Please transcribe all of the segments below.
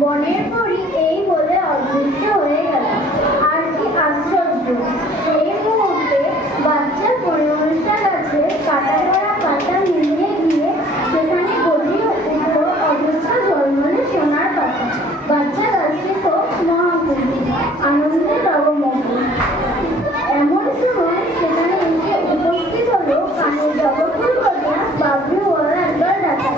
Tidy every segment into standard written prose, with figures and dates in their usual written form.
বনের পরী এই বলে অদৃশ্য হয়ে গেল। আর কি আশ্চর্য, এই মুহূর্তে বাচ্চা পরিমণিতা গাছে কাটা করা পাতা মিলিয়ে গিয়ে সেখানে গজিয়ে উঠল অজস্র ঝলমলে সোনার পাতা। বাচ্চা গাছটি তো মহাখুশি, আনন্দে রবমগ্ন। এমন সময় সেখানে এসে উপস্থিত হলো কানের জগৎফুল কন্যা বাবলুওয়ালা একবার ডাকা।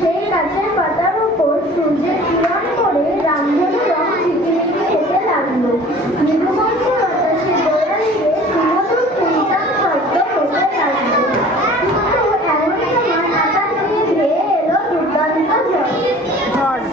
সেই গাছের পাতার উপর সূর্যের কিরণ পড়ে রামধনু রং ঝিকিমিকি খেতে লাগলো। মৃদুমন্দ বাতাসে গোড়া দিয়ে সুমধুর টুনটান শব্দ হতে লাগলো। কিন্তু এমন সময় আকাশ দিয়ে ধেয়ে এলো দুর্দান্ত ঝড়।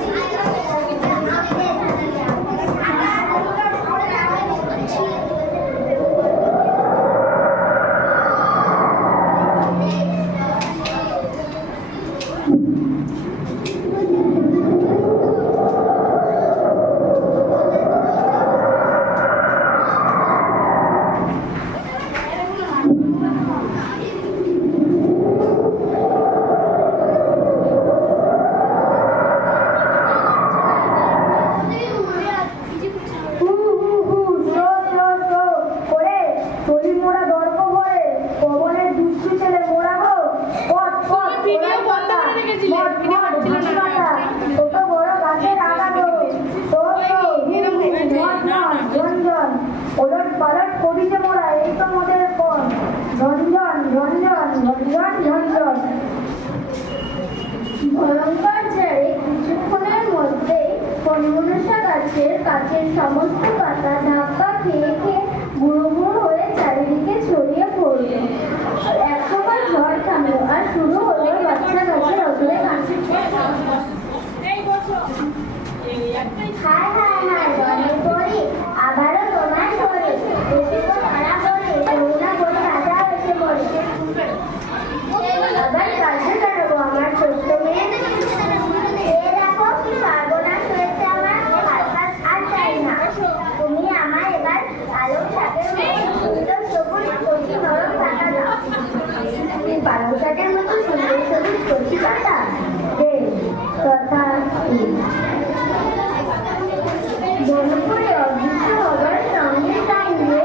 গাছের কাছের সমস্ত পাতা ধাক্কা খেয়ে খেয়ে গুঁড়ো গুঁড়ো হয়ে চারিদিকে ছড়িয়ে পড়ল। একসময় ঝড় থামলো আর শুরু হলো বাচ্চা গাছের অদূরে গান। হায় হায় হায় বনে পড়ি আবারও তোমার শরীর বেশি তো ধরা পড়ে যমুনা করে রাজা এসে পড়ে। আবার কাছে কাটাবো আমার ছোট্ট মেয়ে, এ দেখো কি সর্বনাশ হয়েছে আমার, হাত আর চাই না। তুমি আমার এবার পালং শাকের মতো সুন্দর সবুজ কচি নরম পাতা দাও। পালং শাকের মতো সুন্দর সবুজ কচি পাতা কথা বনপুরে অদৃশ্য হবার সঙ্গে সঙ্গে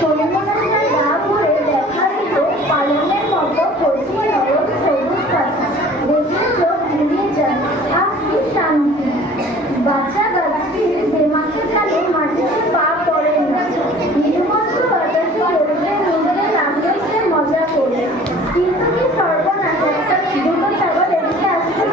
হরিমনসার গা ভরে দেখা দিল পালনের মতো কচি নরম সবুজ পাতা। দেখে চোখ জুড়িয়ে যায়, আহ কি শান্তি। বাচ্চা গাছটির দেমাকে কালে মাটিতে পা পড়ে না, নির্মল বাতাসে দৌড়ে দৌড়ে লাগলো সে মজা করে। কিন্তু কি সর্বনাশ, একটা দুটো ছাগল এদিকে আসছে।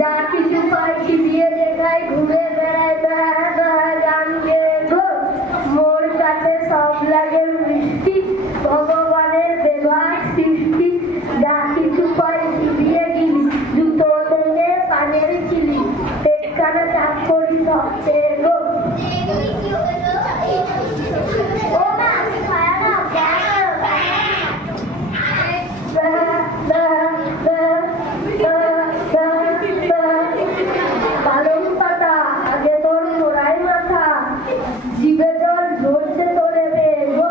যা কিছু পাই ছিটিয়ে দেখায় ঘুরে বেড়ায় বেড়া বেড়া গান গেয়ে গো। মোর কাছে সব লাগে মিষ্টি, ভগবানের দেওয়া সৃষ্টি। যা কিছু পাই ছিটিয়ে গিলি, জুতো থেকে পানের চিলি, পেটখানা চাপ করি ধরছে গো। ও মা খায়া না পালং পাতা আগে তোর মোড়াই মাথা, জিভে জল ঝরছে তোরে বেগো।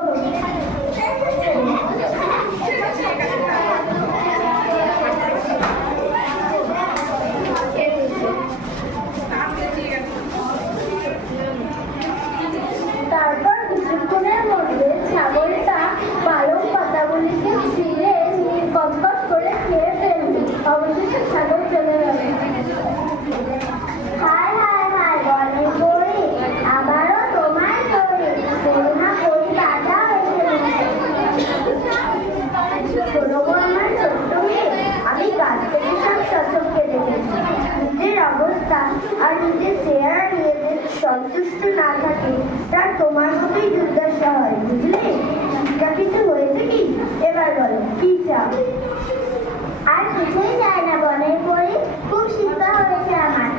তারপর কিছুক্ষণের মধ্যে ছাগলটা পালং পাতাগুলিকে ছিঁড়ে কটকট করে খেয়ে ফেলল। অবশেষে ছাগল চলে গেল। হায় হায় হায় বনে পড়ি আবারও তোমার শরীর করুণা করি রাজা শোনো আমার ছোট্ট মেয়ে, আমি গাছ থেকে সব সচককে দেখেছি। নিজের অবস্থা আর নিজের চেহারা নিয়ে যে সন্তুষ্ট না থাকে তার তোমার মতোই দুর্দশা হয়, বুঝলে? যা কিছু হয়েছে কি এবার বলো কি চাও? আর কিছুই চাই না বনের পরি, খুব শিক্ষা হয়েছে আমার।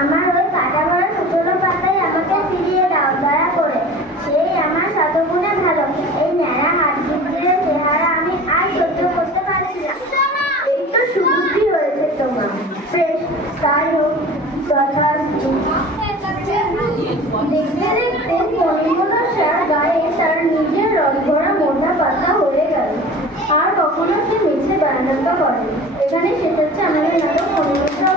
আমার ওই কাটা ভরা শুকনো পাতায় আমাকে ফিরিয়ে দাও দয়া করে। সেই আমার শতগুণে ভালো, এই ন্যাড়া হাত গুটিয়ে চেহারা আমি আর সহ্য করতে পারছি না। এই তো সুবুদ্ধি হয়েছে তোমার, বেশ তাই হোক, তথাস্তু। দেখতে দেখতে হরিমনসার গায়ে তার নিজের রসভরা মোটা পাতা হয়ে গেল। আর কখনো সে মিছে বারান্দাকা করে। এখানে শেষ হচ্ছে আমাদের নাটক হরিমনসা।